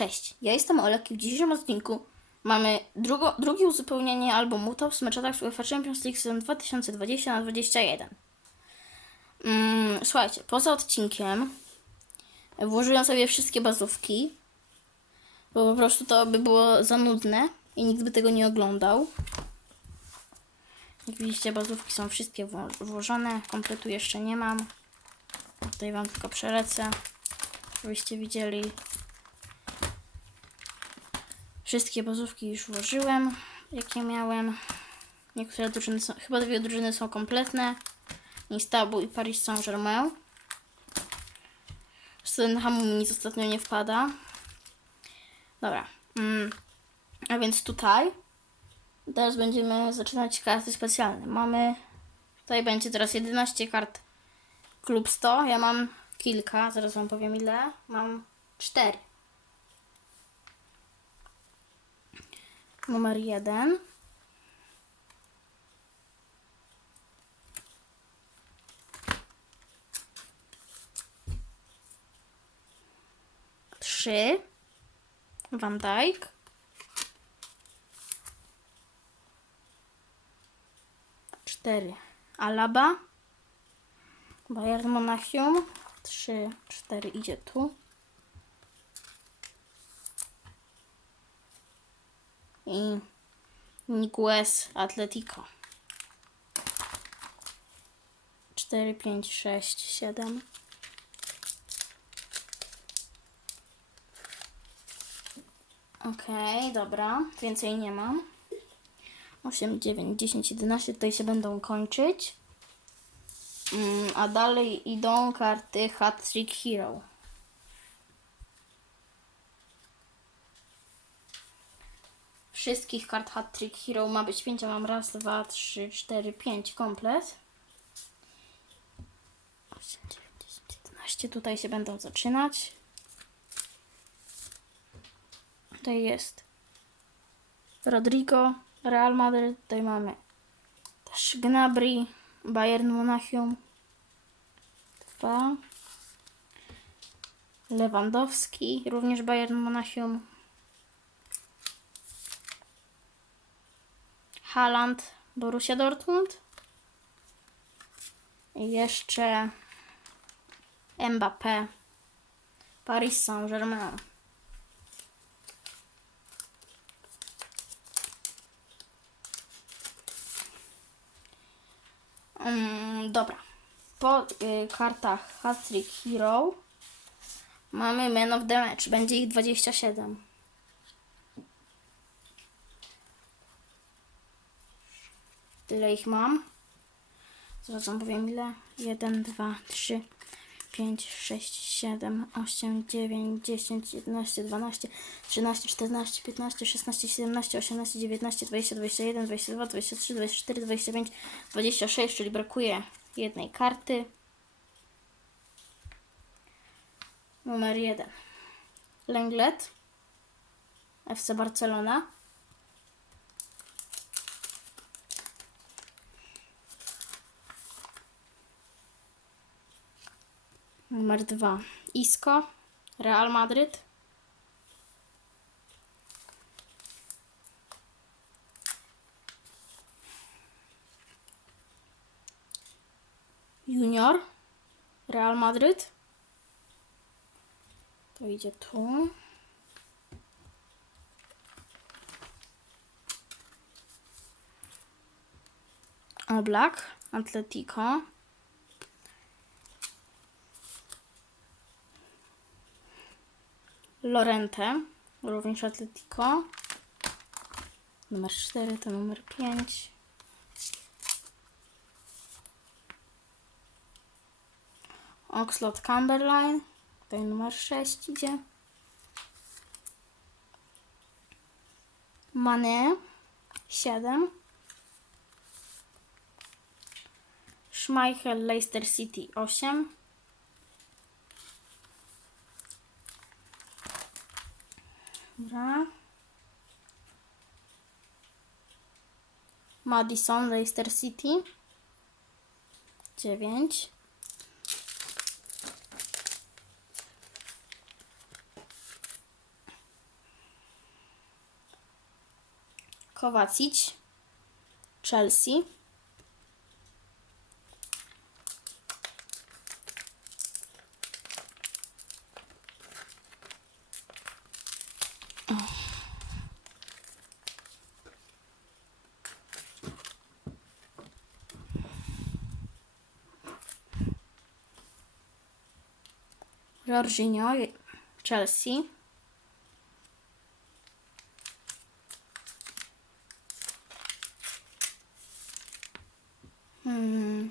Cześć, ja jestem Olek i w dzisiejszym odcinku mamy drugo, drugie uzupełnienie albumu Top w meczach z UEFA Champions League sezon 2020 na 21. Mm, słuchajcie, poza odcinkiem włożyłem sobie wszystkie bazówki, bo po prostu to by było za nudne i nikt by tego nie oglądał. Jak widzicie, bazówki są wszystkie wło- włożone, kompletu jeszcze nie mam. Tutaj Wam tylko przelecę, żebyście widzieli. Wszystkie bazówki już włożyłem, jakie miałem. Niektóre drużyny są, chyba dwie drużyny są kompletne. Istanbul i Paris Saint-Germain. Z Tottenhamu mi nic ostatnio nie wpada. Dobra. Mm. A więc tutaj teraz będziemy zaczynać karty specjalne. Mamy, tutaj będzie teraz 11 kart klub 100. Ja mam kilka, zaraz wam powiem ile. Mam 4. Numer 1. Trzy. Van Dijk. Cztery. Alaba. Bayern Monachium. Trzy, cztery idzie tu. I Niguez Atletico. 4, 5, 6, 7. Okej, dobra. Więcej nie mam. 8, 9, 10, 11 tutaj się będą kończyć. Mm, a dalej idą karty Hat Trick Hero. Wszystkich kart Hat Trick Hero ma być 5, a mam raz, dwa, trzy, cztery, pięć komplet. 8, 9, 10, 11 tutaj się będą zaczynać. Tutaj jest Rodrigo, Real Madrid. Tutaj mamy też Gnabry, Bayern Monachium. Dwa. Lewandowski, również Bayern Monachium. Haaland, Borussia Dortmund. I jeszcze Mbappé, Paris Saint-Germain. Mm, dobra. Po y, kartach Hat-Trick Hero mamy Man of the Match. Będzie ich 27. Tyle ich mam. Wam powiem ile. 1, 2, 3, 5, 6, 7, 8, 9, 10, 11, 12, 13, 14, 15, 16, 17, 18, 19, 20, 21, 22, 23, 24, 25, 26, czyli brakuje jednej karty. Numer 1. Lenglet. FC Barcelona. Numer 2. Isco. Real Madryt. Junior. Real Madryt. To idzie tu. Oblak. Atletico. Lorente, również Atletico. Numer 4 to numer 5. Oxlot Camberline, tutaj numer 6 idzie. Mane 7. Schmeichel Leicester City 8. Dobra. Madison, Leicester City. 9. Kowacic, Chelsea. Jorginho, Chelsea. Hmm.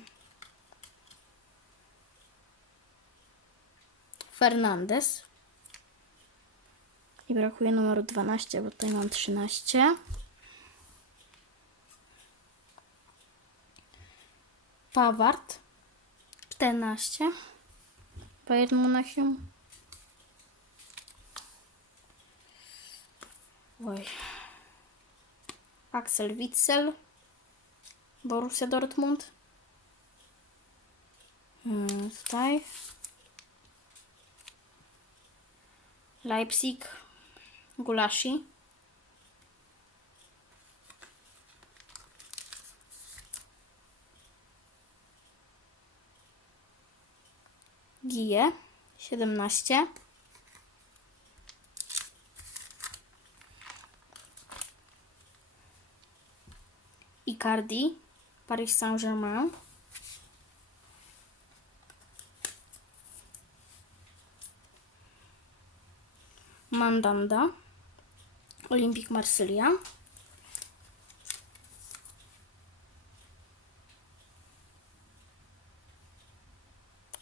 Fernandez. I brakuje numeru 12, bo tutaj mam 13. Pawart. 14. Bayern Monachium. Oj. Axel Witzel. Borussia Dortmund. Hmm, tutaj. Leipzig. Gulashi. Gije. 17. Icardi. Paris Saint-Germain. Mandanda. Olympique Marsylia.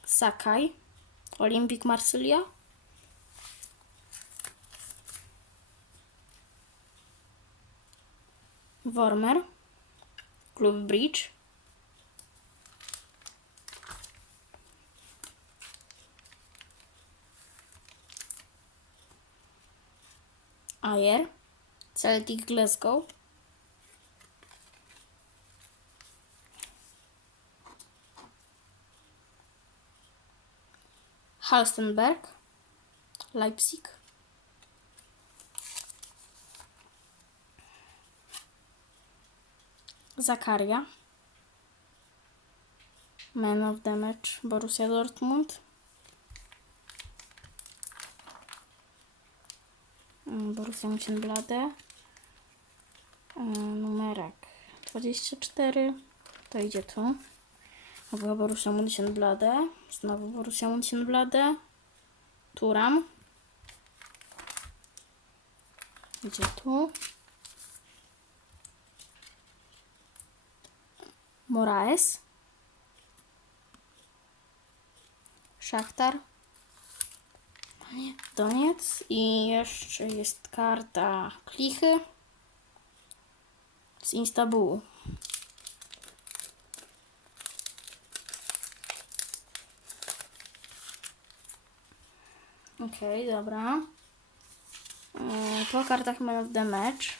Sakai. Olympique Marsylia. Wormer. Klub Bridge. Ayer. Celtic Glasgow. Halstenberg. Leipzig. Zakaria. Man of the match Borussia Dortmund. Mm, Borussia Mönchengladbach. E, Numerek 24. To idzie tu. To była Borussia Mönchengladbach. Znowu Borussia Mönchengladbach. Turam. Idzie tu. Moraes. Szachtar. Doniec. I jeszcze jest karta Klichy z Instabułu. Okej, dobra. E, Po kartach Man of the Match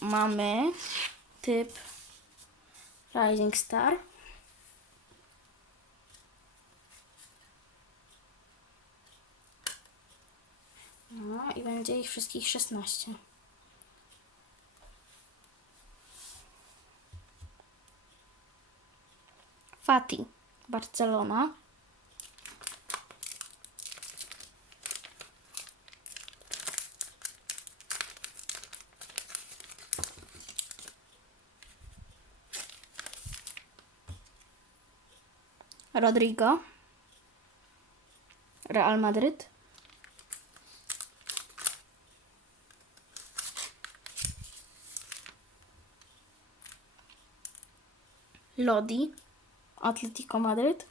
mamy typ Rising Star. No i będzie ich wszystkich 16. Fati, Barcelona. Rodrigo. Real Madrid. Lodi. Atletico Madrid.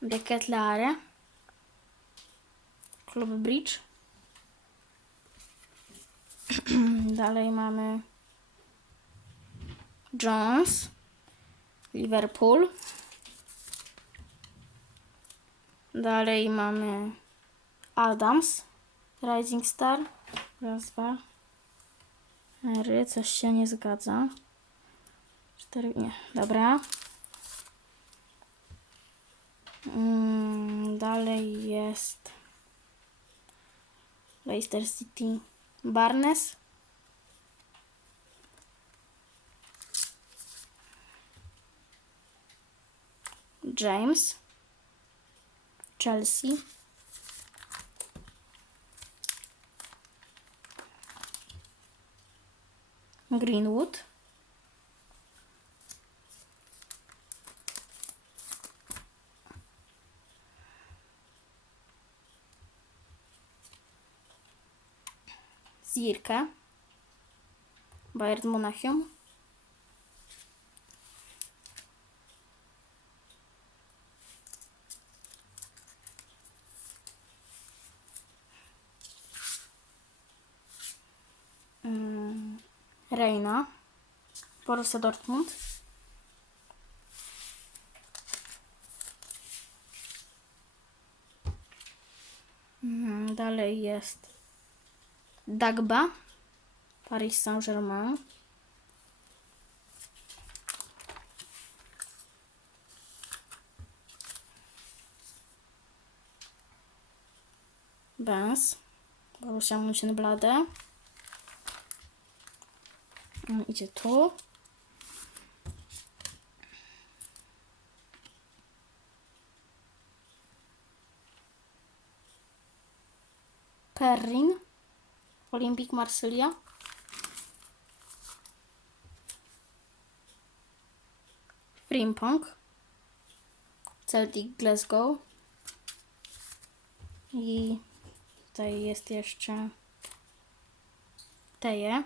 Decathlare. Klub Bridge. Dalej mamy Jones, Liverpool. Dalej mamy Adams, Rising Star. Raz, dwa. Ry, coś się nie zgadza. Cztery, nie, dobra. Mm, dalej jest Leicester City Barnes. James. Chelsea. Greenwood. Zirka. Bayern Monachium. Reina. Borussia Dortmund. Mm, Dalej jest Dagba. Paris Saint-Germain. Benz. Borussia Mönchengladbach. Mm, Idzie tu. Perrin. Olympique Marsylia. Frimpong. Celtic Glasgow. I tutaj jest jeszcze Teje.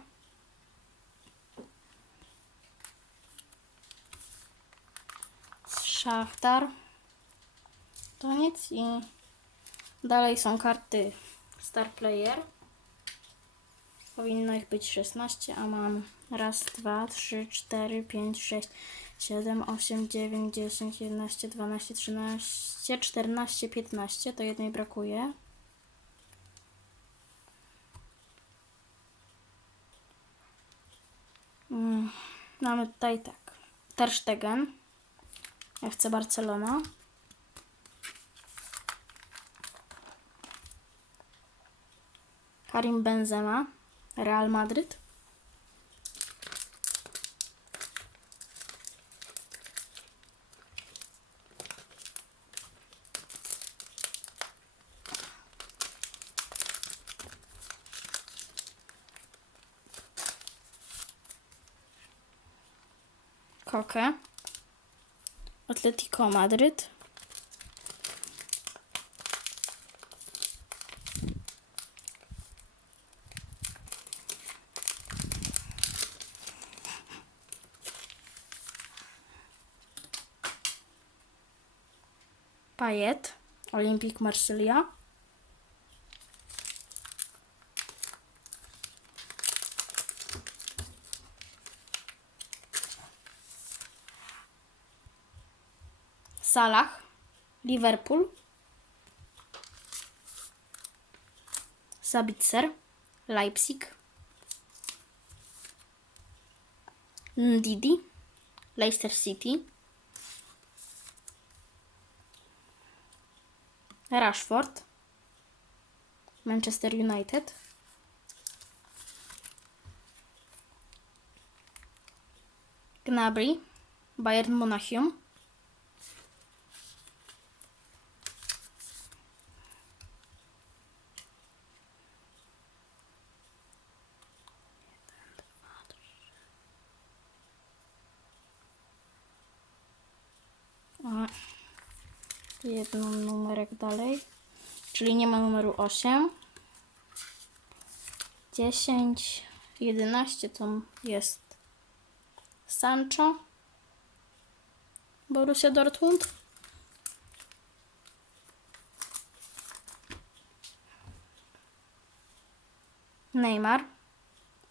Szachtar. Koniec i dalej są karty Star Player. Powinno ich być 16, a mam raz, dwa, trzy, cztery, pięć, sześć, siedem, osiem, dziewięć, dziesięć, jedenaście, dwanaście, trzynaście, czternaście, piętnaście. To jednej brakuje. Mm, mamy tutaj tak. Ter Stegen. Ja chcę Barcelona. Karim Benzema. Real Madryt. Atletico Madryt. Payet. Olympique Marsylia. Salah, Liverpool, Sabitzer, Leipzig, Ndidi, Leicester City, Rashford, Manchester United, Gnabry, Bayern Monachium, A, jedną numerek dalej, czyli nie ma numeru 8. 10, 11 to jest Sancho, Borussia Dortmund. Neymar,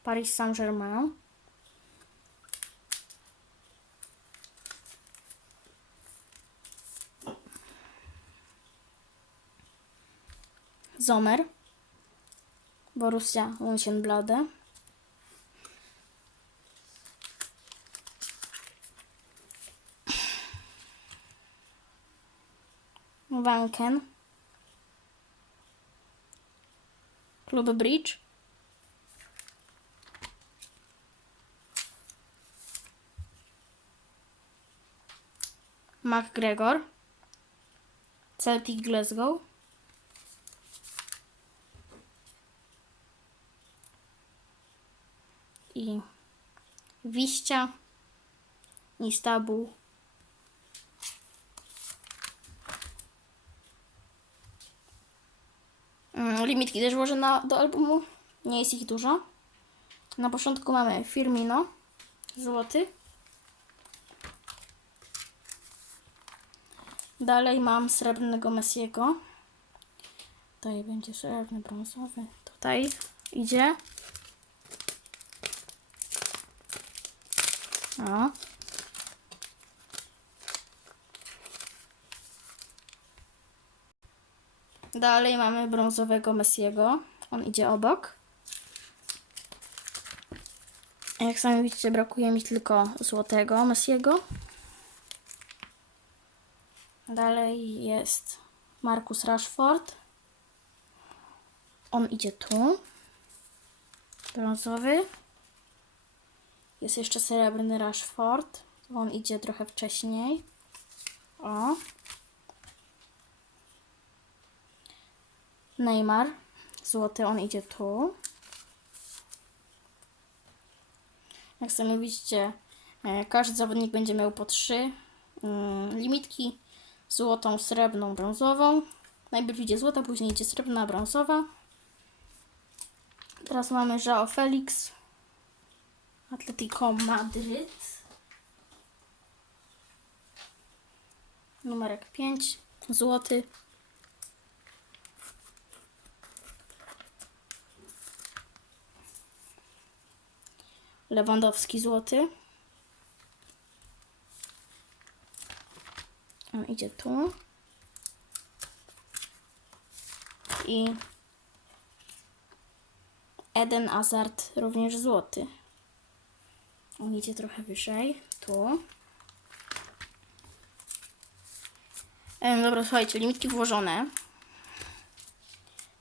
Paris Saint-Germain. Zomer, Borussia Mönchengladbach. Wanken. Klub Bridge. McGregor. Celtic Glasgow. I Wiścia. Istanbul. Mm, Limitki też włożę na, do albumu. Nie jest ich dużo. Na początku mamy Firmino. Złoty. Dalej mam srebrnego Messiego. Tutaj będzie srebrny, brązowy. Tutaj idzie. O. Dalej mamy brązowego Messiego. On idzie obok. Jak sami widzicie, brakuje mi tylko złotego Messiego. Dalej jest Marcus Rashford. On idzie tu. Brązowy. Jest jeszcze srebrny Rashford. On idzie trochę wcześniej. O. Neymar. Złoty, on idzie tu. Jak sami widzicie, e, każdy zawodnik będzie miał po trzy mm, limitki. Złotą, srebrną, brązową. Najpierw idzie złota, później idzie srebrna, brązowa. Teraz mamy Joao Felix. Atletico Madryt. Numerek 5. Złoty. Lewandowski złoty. On idzie tu. I Eden Hazard również złoty. On idzie trochę wyżej. Tu. Em, dobra, słuchajcie, limitki włożone.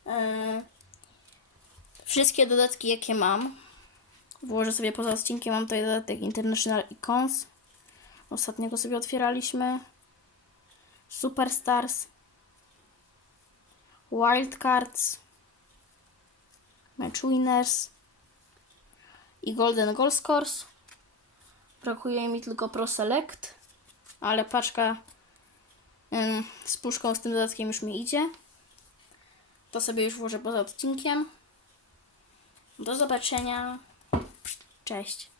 E, wszystkie dodatki, jakie mam, włożę sobie poza odcinkiem. Mam tutaj dodatek International Icons. Ostatniego sobie otwieraliśmy. Superstars. Wildcards. Match Winners. I Golden Goal Scores. Brakuje mi tylko Pro Select. Ale paczka z puszką z tym dodatkiem już mi idzie. To sobie już włożę poza odcinkiem. Do zobaczenia. Cześć.